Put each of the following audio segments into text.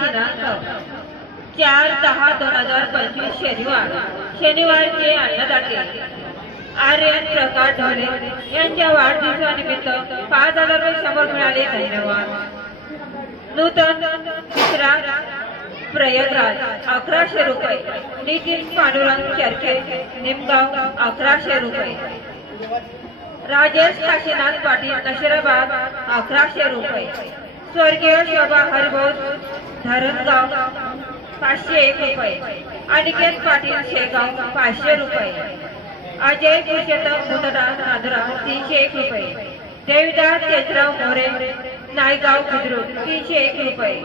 दिनांक 4/10/2025 शनिवारचे अन्नदाते आर्यन प्रकाश ढोले यांच्या वाढदिवसानिमित्त 5,100 मिळाले. धन्यवाद. नूतन तिसरा प्रयागराज 1100 रुपये. नितीन पांडुरंग चरखे निमगाव 1100 रुपये. राजेश काशीनाथ पाटील नशिराबाद 1100 रुपये. स्वर्गीय शोभा हरिभाऊ धरणगाव 501 रुपये. अनिकेत पाटील शेगाव 500 रुपये. अजय पुरुषोत्तम मुतडा नांदुरा 301 रुपये. देविदास तेजराव मोरे नायगाव बुद्रुक 301 रुपये.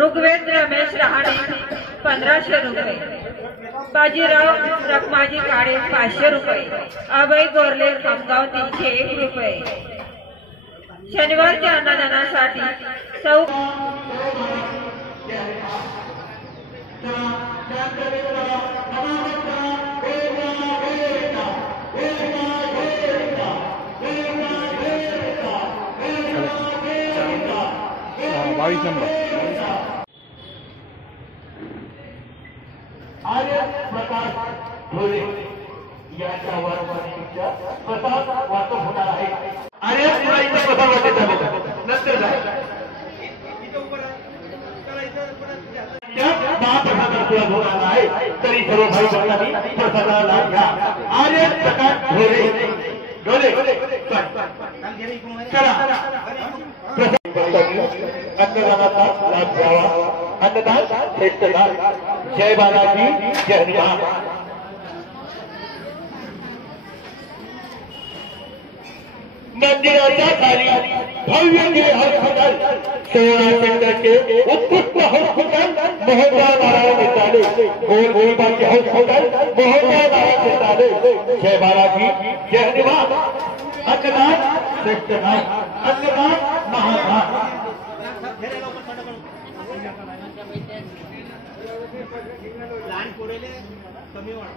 ऋग्वेद रमेश रहाणे 1500 रुपये. बाजीराव रखमाजी काळे 500 रुपये. अभय गोरले खामगाव 301 रुपये. शनिवारच्या अन्नदानासाठी सौ नंबर आर्यन प्रकाश ढोले यांच्या वारसाच्या स्वतः वाटप होणार आहे. आर्यन मुलांच्या स्वतः वाटप झाले नंतर प्रसादाला होणार आहे. तरी सर्व भाई बंधांनी प्रसादाला लाभ घ्या. आर्यन प्रकाश ढोले अन्नदानाचा लाभ घ्यावा. अन्नदान श्रेष्ठ दान. जय बालाजी जय हनुमान. मंदिराच्या खाली भव्य हॉस्पिटल 16 सेंटरचे उत्कृष्ट हॉस्पिटल मोहनराव नारायण देसाडे. गोलगोलबाजी हॉस्पिटल मोहनराव नारायण देसाडे. जय बालाजी जय हनुमान. अन्नदान श्रेष्ठ दान. अन्नदान महादान. लहान पोरेले कमी वाढ.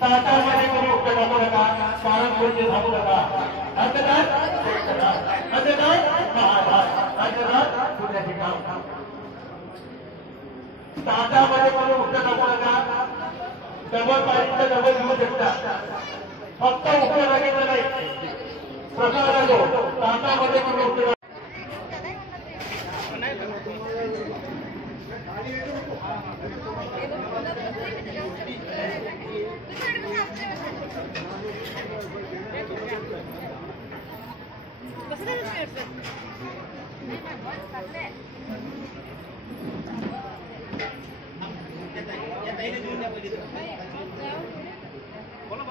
ताटामध्ये कोणी उपयोग टाकू नका. कारण कोणते थांबू नका. अन्नदान अन्नदान महादान. अन्नदान पुण्याचे काम. ताटामध्ये कोणी उपयोग टाकू नका. डबल पाहिजे तर डबल घेऊ शकता. फक्त उपयोग लागेल नाही प्रसाद आलो. ताटामध्ये कोणी उपयोग बोला